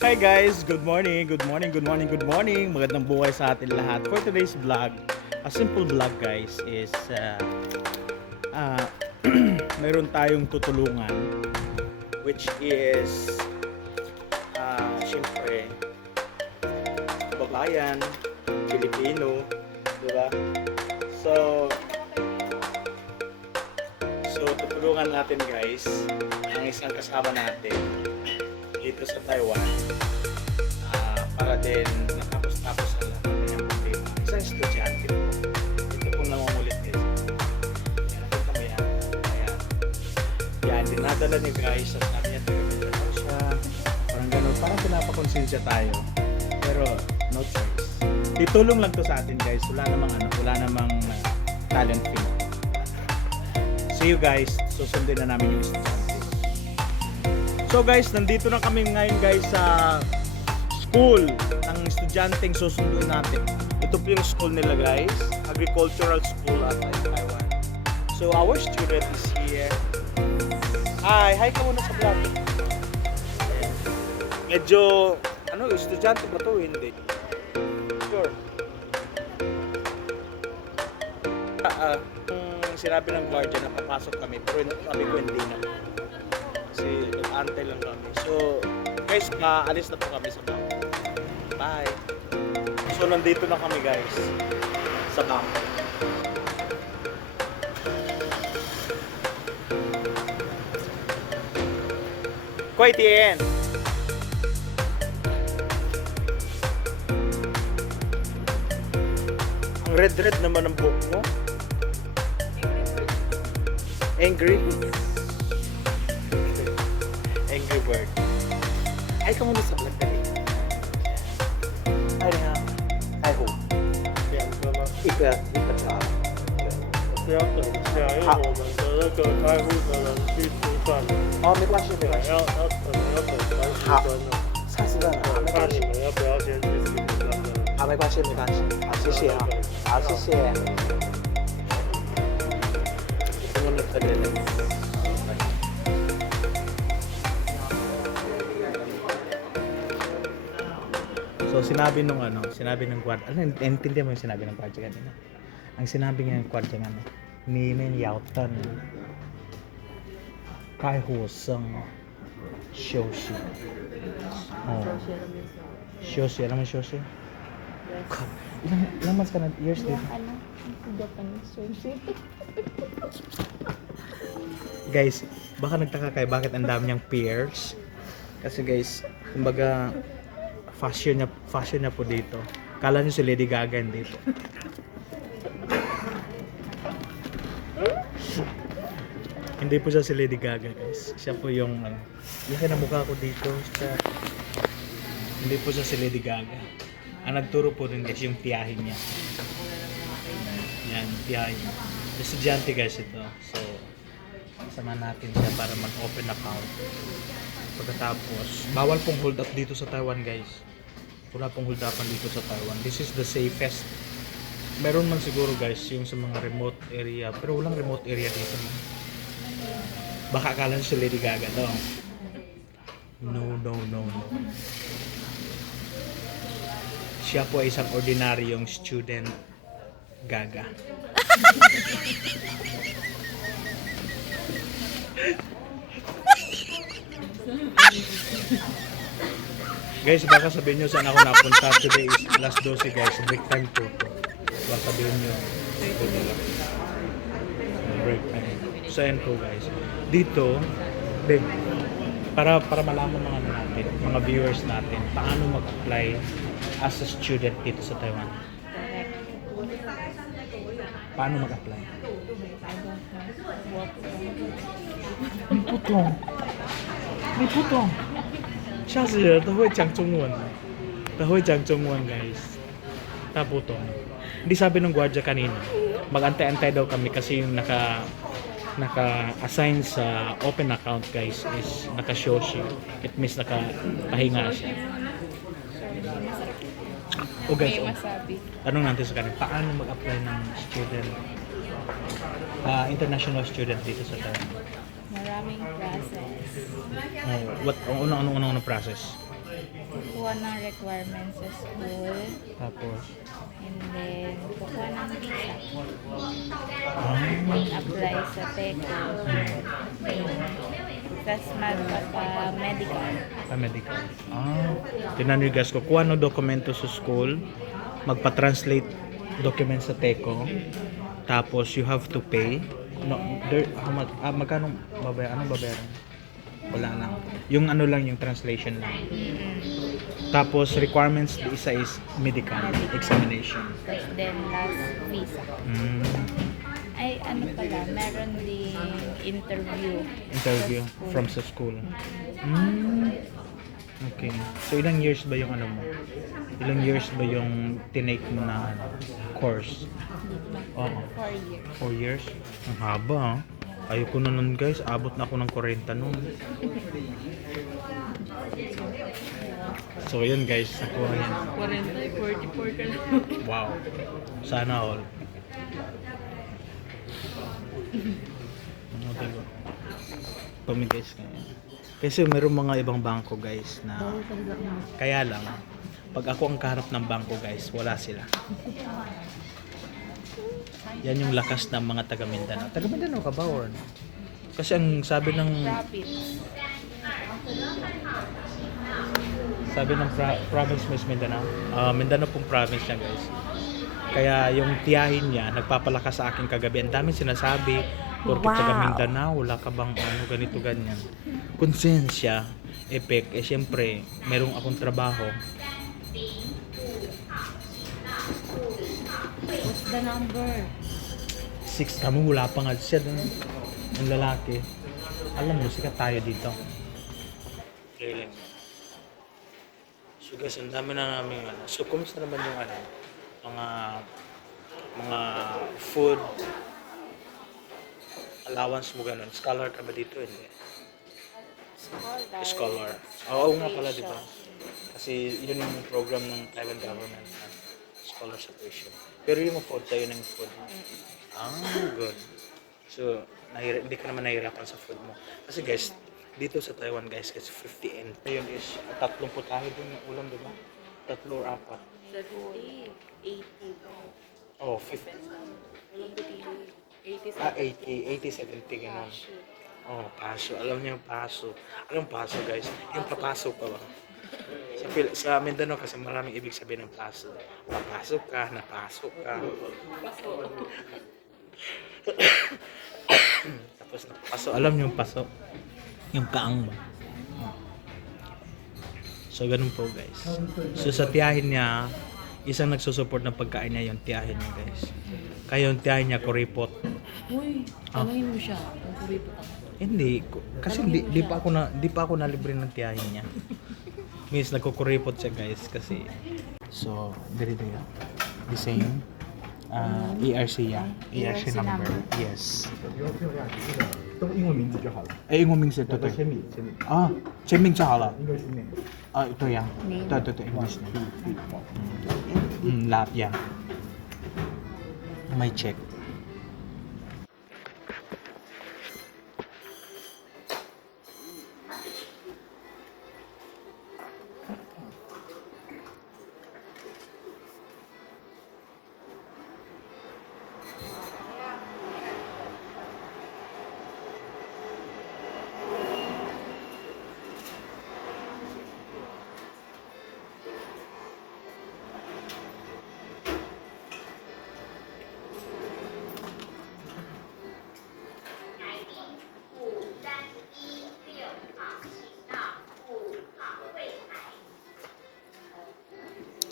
Hi guys, good morning, good morning, good morning, good morning. Magandang buhay sa atin lahat. For today's vlog, a simple vlog guys is uh, mayroon tayong tutulungan which is syempre babayan, Pilipino, di ba? So, tutulungan natin guys ang isang kasama natin dito sa Taiwan para din matapos-tapos ang lahat ng kanyang problema. Isang estudyante po. Ito pong nangungulit guys. Yan, punta mo yan. Ayan. Yan, dinadala ni guys. At sabi niya, taga-mental daw siya. Parang ganun. Parang pinapakonsensya tayo. Pero, no choice. Ditulong lang to sa atin guys. Wala namang talent fee. See you guys. Susundin na namin yung estudyante. So guys, nandito na kami ngayon guys sa school ng estudyanteng susunduin natin. Ito po yung school nila guys, agricultural school at Taiwan. So our student is here. Hi ka muna sa vlog. Medyo, estudyante ba to? Hindi. Sure. Sinabi ng guardian na papasok kami, pero sabi ko hindi na. Kasi nag-antay lang kami. So, guys, maalis na po kami sa bangko. Bye! So, nandito na kami guys sa bangko. Kuwait yan! Ang red-red naman ang buhok mo. Angry? Angry bird. Ay ka muna sa vlog dali. Ay na. Ay ho. 一个不要等一下，因为我们的那个开户的人去吃饭了，哦，没关系，没关系。可能要等30分了。30分了，没看关系。你们要不要先去吃饭的？好，没关系，没关系。好，谢谢啊。好，谢谢。我们可怜了。So sinabi ng guard, intindihan mo yung sinabi ng guard kanina. Ang sinabi niya ng guard kanina, ni men yao tan kai hu seng xiu xi. Oh. Xiu xi, alam mo xiu xi? Ilang months ka na years dito? Guys, baka nagtaka kayo bakit ang dami niyang peers. Kasi guys, kumbaga fashion niya po dito. Kala niyo si Lady Gaga dito. Hindi po siya si Lady Gaga guys. Siya po yung laki na mukha ko dito. Hindi po siya si Lady Gaga. Ang nagturo po rin guys yung tiyahin niya. Yan, tiyahin niya. Estudyante guys ito. So, sama natin siya para mag-open account. Pagkatapos, bawal pong hold up dito sa Taiwan guys. Wala pong hold upan dito sa Taiwan. This is the safest. Meron man siguro guys yung sa mga remote area. Pero walang remote area dito. Baka akala nyo si Lady Gaga to. No. Siya po ay isang ordinaryong student Gaga. Guys, baka sabihin nyo saan ako napunta. Today is last 12 guys. Break time po ito. Baka sabihin nyo. Break time. So yan po guys. Dito, para malaman mga viewers natin, paano mag-apply as a student dito sa Taiwan. Paano mag-apply? May putong. 吓死人，都会讲中文，guys. Taputong. Hindi sabi ng gwardiya kanina, mag-antay-antay daw kami kasi yung naka-assign sa open account guys is naka-shoshi. It means naka-pahinga siya. O guys, tanong natin sa kanina, paano mag-apply ng student, international student dito sa Taiwan? Maraming process. What ang unang process? kukuha ng requirements sa school, Tapos, and then kukuha ng visa, ah, apply sa TECO, tapos magpapa-medical. medical. Ah, tinan nyo guys, kukuha ng dokumento sa school, magpa-translate document sa TECO, tapos you have to pay. No, there, how much, magkano babayaran? Anong babayaran? Wala lang. Yung ano lang, yung translation lang. Tapos requirements, the isa is medical examination. Tapos then last visa. Mm, Ay, ano pala, meron ding interview. interview sa school. from sa school. Mm, okay. So ilang years ba yung ano mo? Ilang years ba yung tinake mo na ano, course? Oo. 4 years. 4 years? Ang haba ah. Ayoko na nun guys, abot na ako ng 40 nun. So yun guys, nakuha yan. 44 ka lang. Wow. Sana all. Ano diba? Pamigay ka yan. Kasi meron mga ibang bangko guys na kaya lang pag ako ang kaharap ng bangko guys, wala sila. Yan yung lakas ng mga taga Mindanao. Taga Mindanao ka ba or? Kasi ang sabi ng province mo is Mindanao. Mindanao pong province niya guys. Kaya yung tiyahin niya nagpapalakas sa akin kagabi. Ang daming sinasabi, porket taga Mindanao, wala ka bang ano ganito ganyan. Konsensya, epek, syempre, merong akong trabaho. What's the number? 6 kami, wala pa nga siya dun. Ang lalaki. Alam mo, sikat tayo dito. Really. So guys, ang dami na namin ano. So, kumusta naman yung ano, mga food allowance mo ganun. Scholar ka ba dito? Hindi. Scholar. Oo nga pala, di ba? Kasi yun yung program ng Taiwan government. Scholar sa tuition. Pero yung food tayo ng food. Ah, good. So, hindi ka naman nahihirapan sa food mo. Kasi guys, dito sa Taiwan guys, kasi 50 N. Yun is 30 tayo dun yung ulam, di ba? 3 or 4. 70, 80. Oh, 50. 80, 70, gano'n. Oh, paso. Alam niyo yung paso. Anong paso guys? Yung papasok ka ba? Sa Mindanao kasi maraming ibig sabihin ng paso. Papasok ka, napasok ka. Tapos paso, alam niyo yung paso, yung kaang ba? So ganun po guys. So sa tiyahin niya, isang nagsusupport ng pagkain niya yung tiyahin niya guys. Kaya yung tiyahin niya kuripot. Uy, tanungin mo siya kung kuripot ako. Hindi, kasi di pa ako na libre ng tiyahin niya. Means nagkukuripot siya guys kasi. So, very there. The same. ERC ya. ERC number. Yes. 都英文名字就好了，英文名字对对。签名签名，啊，签名就好了。应该是那个。对呀。对对对，English name. Lahat yan. May check.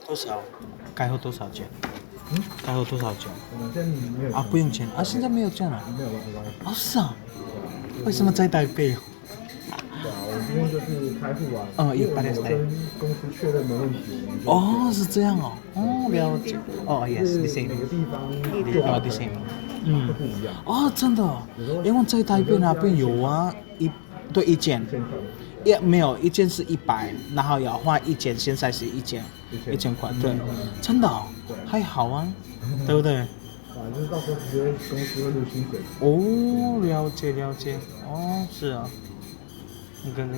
多少？开后多少钱？开后多少钱？我们现在没有啊，不用钱啊，现在没有这样了。没有 WiFi。啊，是啊，为什么在台北？对啊，我这边就是开户完，一般的我跟公司确认没问题，我们就哦，是这样哦，哦，了解。哦，yes，the 每 same，个地方哦，the same，都不一样。哦，真的，因为在台北那边有啊，对一件，也没有一件是100，然后要换一件，现在是1000块，对，真的哦，还好啊，对不对？反正到时候直接公司会录薪水。哦，了解了解，哦，是啊，那个呢，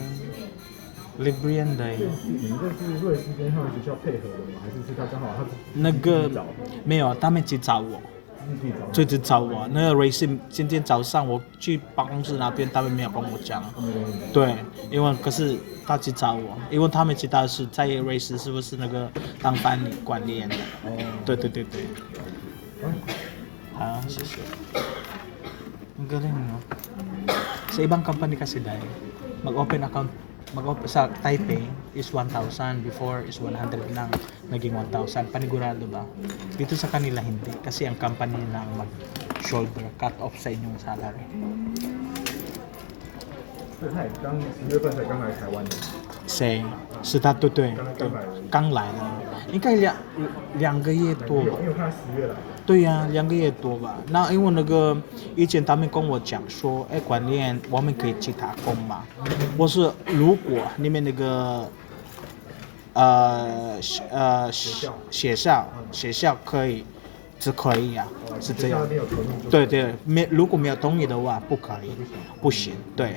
Libre yan, Day.你们这是瑞士跟他们学校配合的吗？还是他刚好他那个没有，他们去找我，自己找？就只找我。那个瑞士今天早上我去办公室那边，他们没有跟我讲。他们跟你讲。对，因为可是他去找我，因为他们知道是在瑞士是不是那个当管理员的。哦。对对对对。好，谢谢。Ang galing, no? Sa ibang company kasi dahil mag-open account sa Taipei is 1,000, before is 100 lang, naging 1,000. Panigurado ba? Dito sa kanila hindi kasi ang company na ang mag-shoulder cut off sa inyong salary. 所以他也刚10月份才刚来台湾的。谁？是他，对对对，刚来的，应该两个月多吧？因为我看他10月来的。对呀、2个月多吧。那因为那个以前他们跟我讲说，哎，管理员我们可以去打工嘛。我说如果你们那个学校可以，是可以呀、是这样。那边有同意就。对对，如果没有同意的话，不可以，不行，对。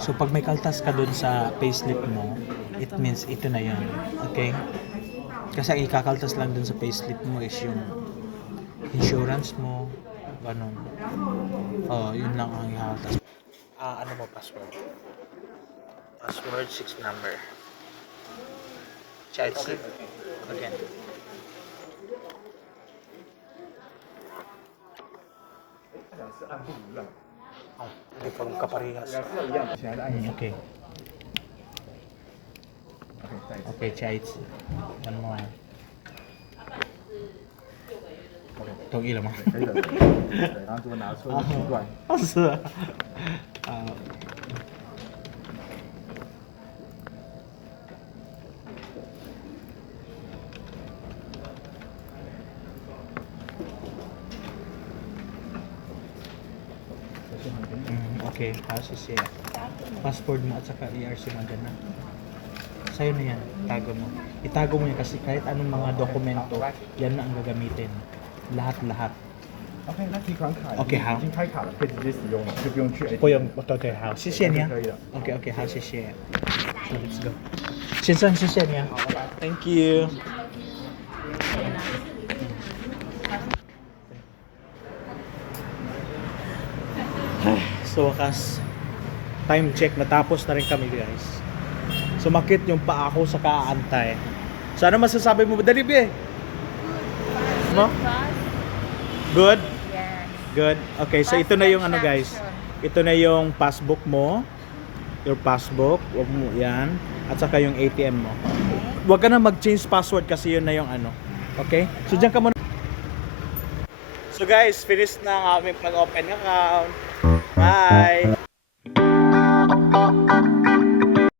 So pag may kaltas ka dun sa payslip mo, it means ito na yun. Okay? Kasi ang ikakaltas lang dun sa payslip mo is yung insurance mo, ganun. Oh, yun lang ang ikakaltas. Ano mo password? Password 6 number. Child seat. Again. Oh, hindi pa rin kaparehas. Okay. Okay, 下一次。One more. 同意了吗？可以的。对，然后如果拿错就奇怪。是啊。Okay, kasi siya. Passport mo at saka ERC mo dyan na. Sa'yo na yan, tago mo. Itago mo yan kasi kahit anong mga dokumento, yan na ang gagamitin. Lahat-lahat. OK，那提款卡 OK，好已经开卡了，可以直接使用了，就不用去 ATM。不用，对，好，谢谢你啊。可以的。 OK，好，谢谢。Let's go. 先生，谢谢你啊。Thank you. So wakas, time check, natapos na rin kami guys. Sumakit yung paa ko sa kaantay. So ano masasabi mo? Dali be. No? Good? Yes. Good. Okay, so ito na yung ano guys. Ito na yung passbook mo. Your passbook, wag mo yan. At saka yung ATM mo. Wag ka na mag-change password kasi yun na yung ano. Okay? So diyan ka muna. So guys, finish na ang aming pag-open account. Bye!